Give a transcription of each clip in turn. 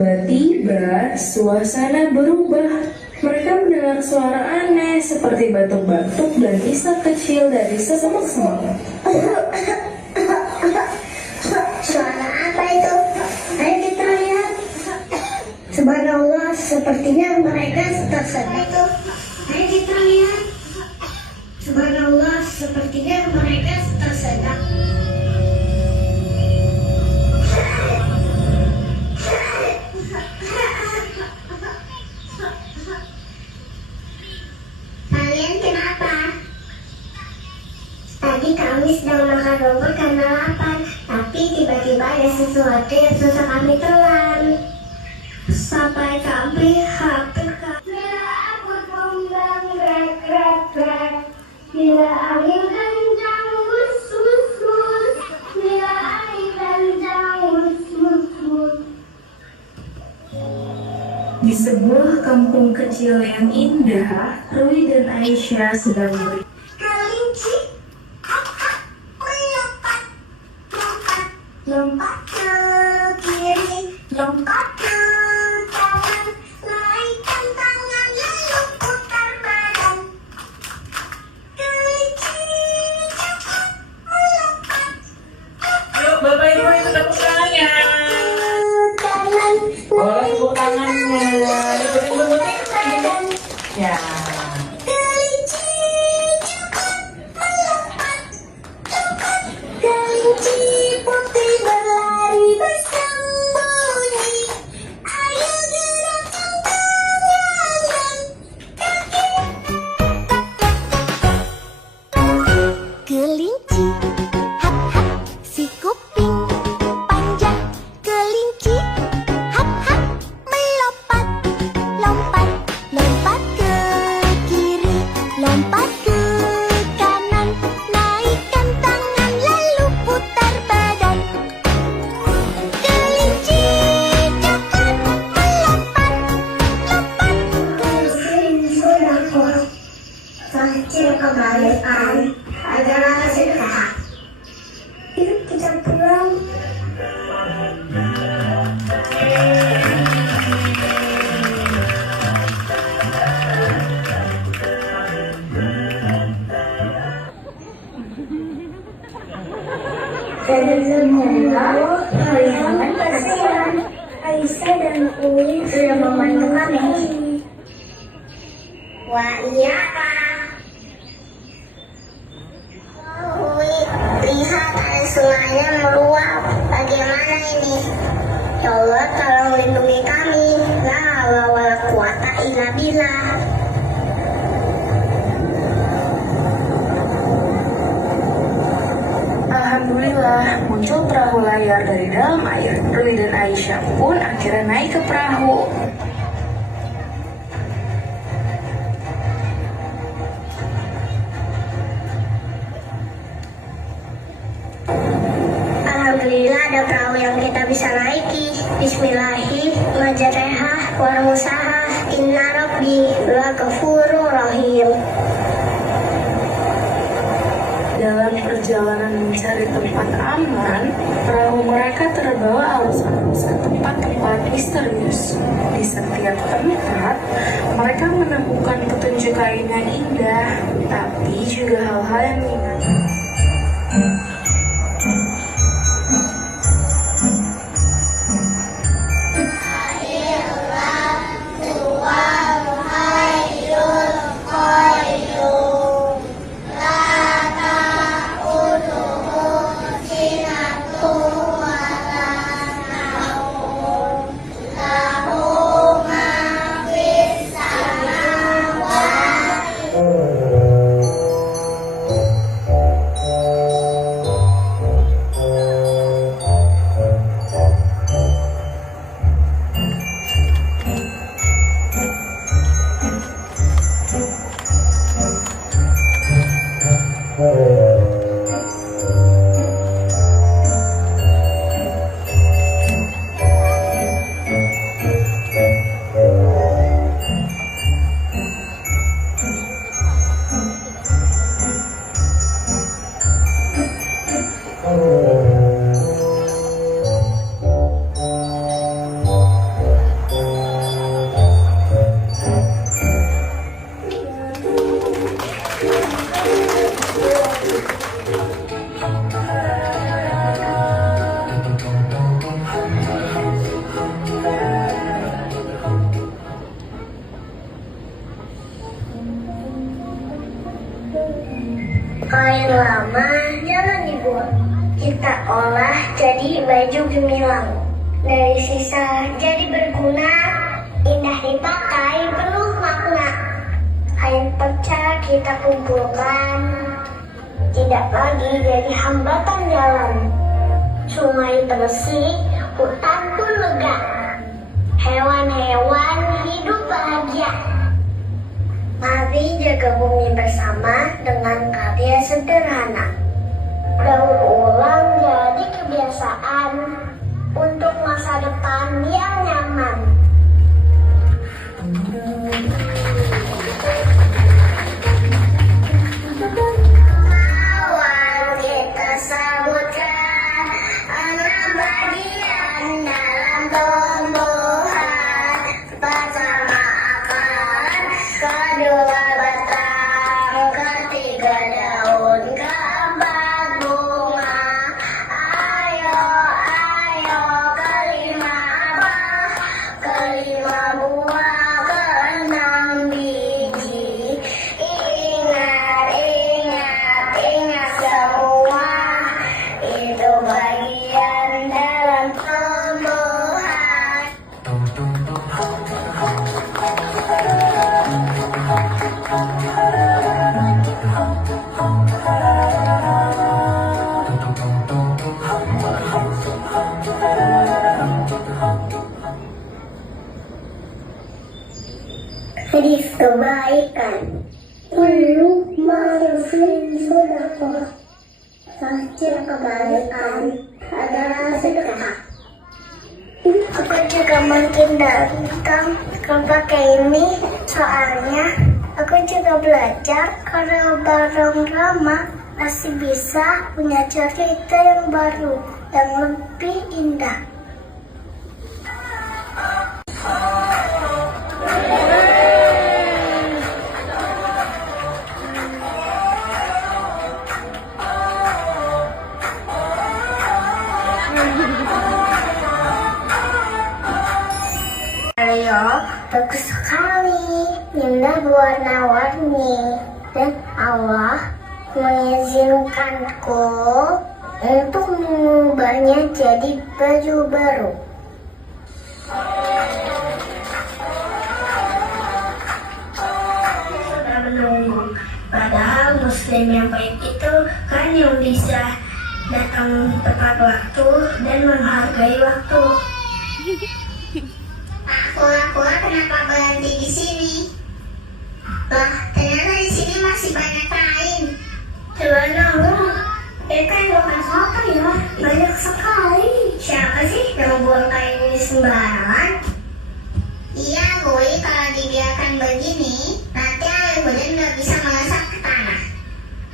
Tiba-tiba suasana berubah. Mereka mendengar suara aneh seperti batuk-batuk dan isak kecil dari semak-semak. Suara apa itu? Ayo kita lihat. Subhanallah, sepertinya mereka tersedak. Ayo kita lihat. Subhanallah, sepertinya mereka tersedak. Kalian kenapa? Tadi kami sedang makan rumput karena lapar, tapi tiba-tiba ada sesuatu yang susah kami telan. Sampai kami hampir bila aku tunggang grek. Bila angin kencang mus. Bila angin kencang mus. Di sebuah kampung kecil yang indah, Rui dan Aisyah sedang beri. Kelinci lompat ke kiri, lompat ke kanan, naikkan tangan lalu putar badan. Kelinci cepat melompat. Ayo Bapak Ibu itu tepuk tangannya. Kanan, Boleh tepuk tangannya. badan. Ya. Kelinci cepat melompat. Kelinci putih berlari bersembunyi. Ayo gerakkan tangan dan kaki. Kelinci, hap hap, si kuping panjang. Kelinci, hap hap, melompat, lompat ke kiri, lompat ke kanan, naikkan tangan lalu putar badan. Kelinci cepat melompat. Sudahku kecil kebalikan adalah sedekah. Yuk kita pulang. Teman-teman kasihan, Aisyah dan Uwi sudah membantu kami. Wah iya kak. Uwi, lihat air sungainya meluap. Bagaimana ini? Ya Allah, tolong lindungi kami. La haula wala quwata illa billah. Alhamdulillah, muncul perahu layar dari dalam air. Rui dan Aisyah pun akhirnya naik ke perahu. Alhamdulillah ada perahu yang kita bisa naiki. Bismillahirrahmanirrahim. Majrahah warmusaha. Inna rabbi laghafurur rahim. Dalam perjalanan mencari tempat aman, perahu mereka terbawa arus-arus ke tempat-tempat misterius. Di setiap tempat, mereka menemukan petunjuk kain yang indah, tapi juga hal-hal yang menyenangkan. kita olah jadi baju gemilang. Dari sisa jadi berguna, indah dipakai penuh makna. Kain pecah kita kumpulkan, tidak lagi jadi hambatan jalan. Sungai bersih, hutan pun lega. Hewan-hewan hidup bahagia. Mari jaga bumi bersama dengan karya sederhana. Daur ulang jadi kebiasaan untuk masa depan yang nyaman. Awan kita sebutkan 6 bagian dalam tumbuhan. Pertama akar, kedua batang, ketiga daun, keempat bunga. Ayo, ayo, kelima apa? Kelima buah, keenam biji. Ingat, ingat, ingat semua. Itu bagian dalam tumbuhan. Hadis kebaikan. Kullu ma'rufin sedekah. Hasil kebaikan adalah sedekah. Aku juga mungkin datang ke pakai ini, soalnya aku juga belajar kalau bareng Rama masih bisa punya cerita yang baru, yang lebih indah. Ayo, bagus sekali, indah berwarna-warni, dan Allah mengizinkanku untuk mengubahnya jadi baju baru. Sudah menunggu, padahal Muslim yang baik itu kan yang bisa datang tepat waktu dan menghargai waktu. Pula-pula kenapa berhenti di sini? Lah, ternyata di sini masih banyak kain. Coba nongol. Kan bukan siapa ya? Banyak sekali. Siapa sih yang buang kain ini sembarangan? Iya, Boy, kalau dibiarkan begini, nanti air hujan nggak bisa meresap ke tanah.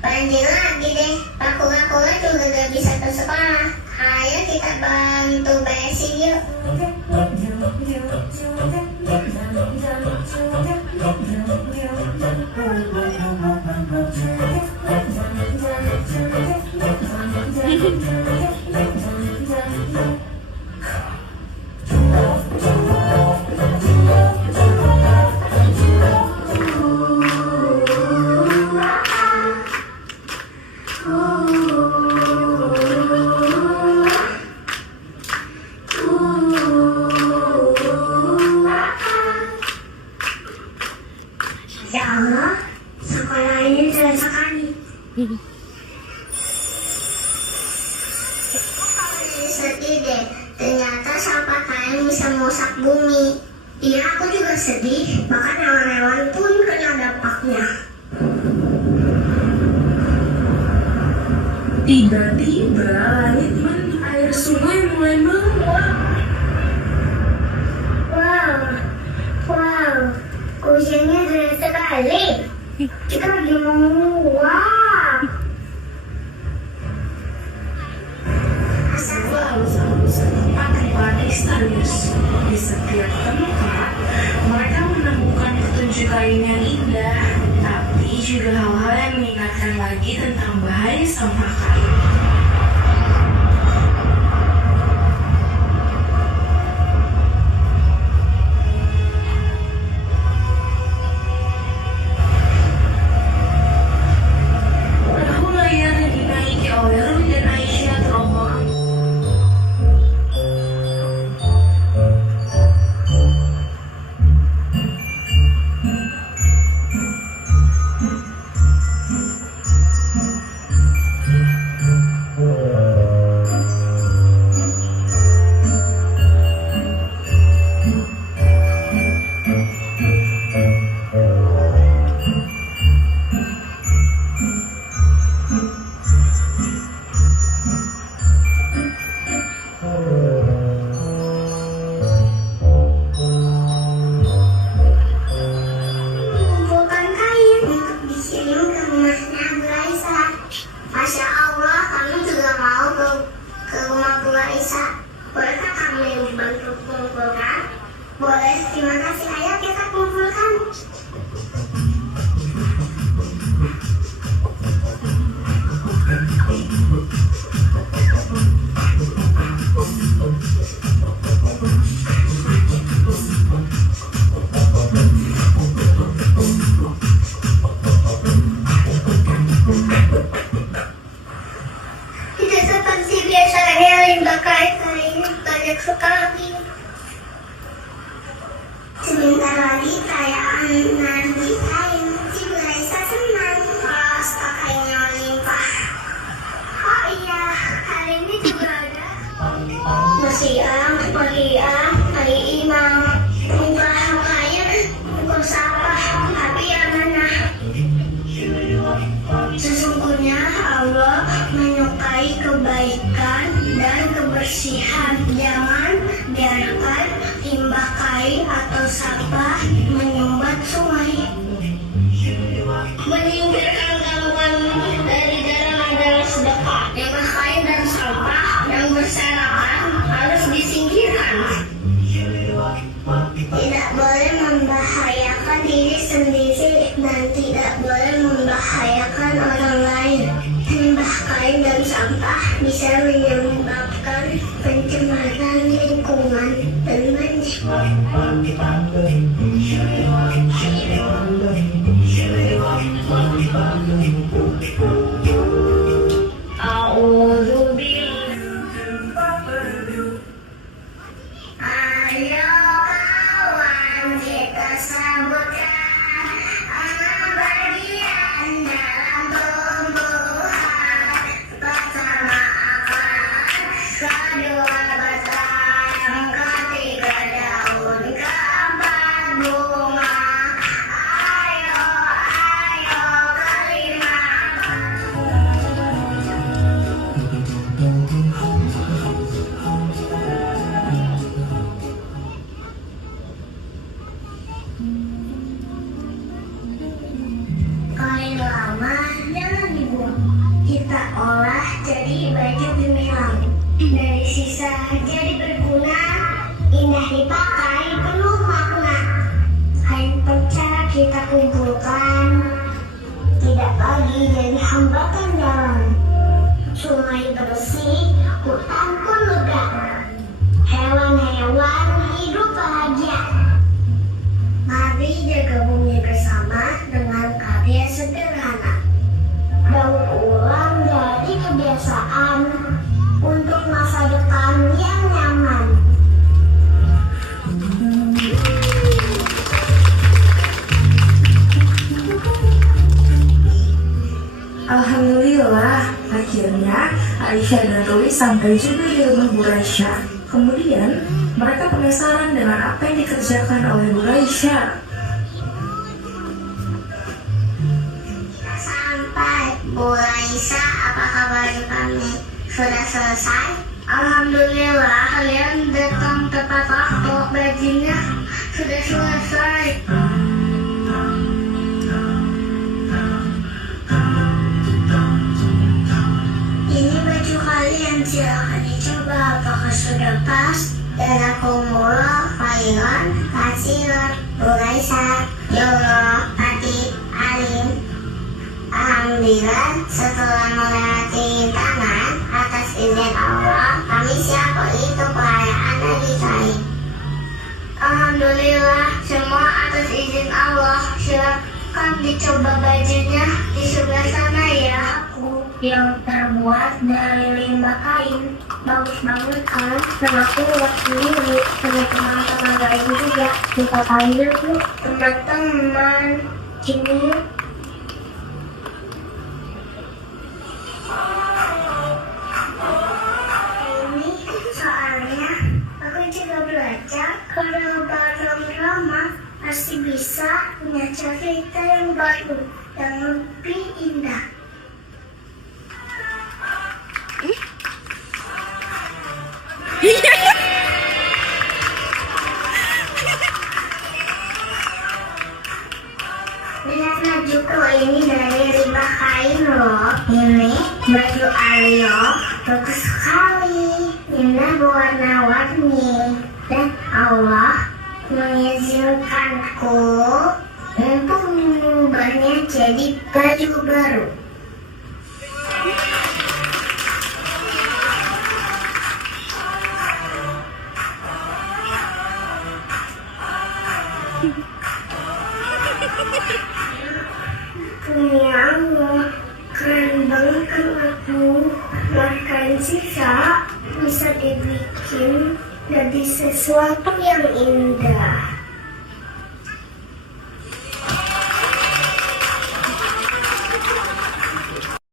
Banjir lagi deh. Paku-paku juga nggak bisa ke sekolah. Ayo kita bantu beresin yuk. Ya Allah, sekolah ini keren sekali. Sedih deh, ternyata sampah kain bisa merusak bumi. Iya, aku juga sedih, bahkan hewan-hewan pun kena dampaknya. Tiba-tiba langit mendung, air sungai mulai meluap. Wow, hujannya deras sekali. Kita lagi menguap. Tempat pribadi serius. Di setiap tempat, mereka menemukan petunjuk kain yang indah, tapi juga hal-hal yang mengingatkan lagi tentang bahaya sampah kain. Perahu layar yang dinaiki oleh Rumi dan Aisyah terombang boleh terima kasih, ayo kita kumpulkan. Tidak seperti biasanya limbah kain kali ini banyak sekali. Sebentar lagi perayaan Nabi kain, Ibu Raisa senang kalau stok kainnya melimpah. Oh iya, hari ini juga ada Musiang, Poliang, Hari Imam, limpah kain, pukul sampah, api amanah. Sesungguhnya Allah menyukai kebaikan dan kebersihan. Jangan biarkan limbah kain atau sampah menyumbat sungai. Menyingkirkan gangguan dari jalan adalah sedekah. Limbah kain dan sampah yang berserakan harus disingkirkan. Tidak boleh membahayakan diri sendiri dan tidak boleh membahayakan orang lain. Limbah kain dan sampah bisa menyebabkan pencemaran lingkungan dan banjir. Ayo kawan, kita sambutkan bagian dalam tumbuhan. Pertama akar, kedua batang, ketiga daun, keempat bunga. Ayo, ayo kelima. Kain lama jangan dibuang. Kita olah jadi baju gemilang. Dari sisa jadi berguna, indah dipakai penuh makna. Kain pecah kita kumpulkan, tidak lagi jadi hambatan jalan. Sungai bersih, hutan pun lega. Hewan-hewan hidup bahagia. Mari jaga bumi bersama dengan karya sederhana. Daur ulang jadi kebiasaan untuk masa depan yang nyaman. Alhamdulillah, akhirnya Aisyah dan Roy sampai juga di rumah Bu Raisya. Kemudian, mereka penasaran dengan apa yang dikerjakan oleh Bu Raisya. Sampai, Bu Raisa, apa kabar kami? Sudah selesai? Alhamdulillah, kalian datang tepat waktu. Bajunya sudah selesai. Ini baju kalian, silakan dicoba apakah sudah pas. Dan aku mulai Failan, Kasir, Bu Raisa, Yolo, Atik, Alim. Alhamdulillah, setelah melewati tangan atas izin Allah, kami siap itu perayaan Nabi Kain. Alhamdulillah, semua atas izin Allah. Silakan dicoba bajunya di sebelah sana ya. Aku yang terbuat dari limbah kain, bagus banget kan? Dan aku buat sendiri sama teman-teman lain juga. Kita panggil tuh teman-teman. Ini soalnya aku juga belajar kalau bareng Rama pasti bisa punya cerita yang baru yang lebih indah. Lihat bajuku ini dari limbah kain loh. Ini baju Aryo, bagus sekali. Indah berwarna-warni. Dan Allah mengizinkanku untuk mengubahnya jadi baju baru. Demi Allah, keren banget kan aku. Bahkan sisa bisa dibikin jadi sesuatu yang indah.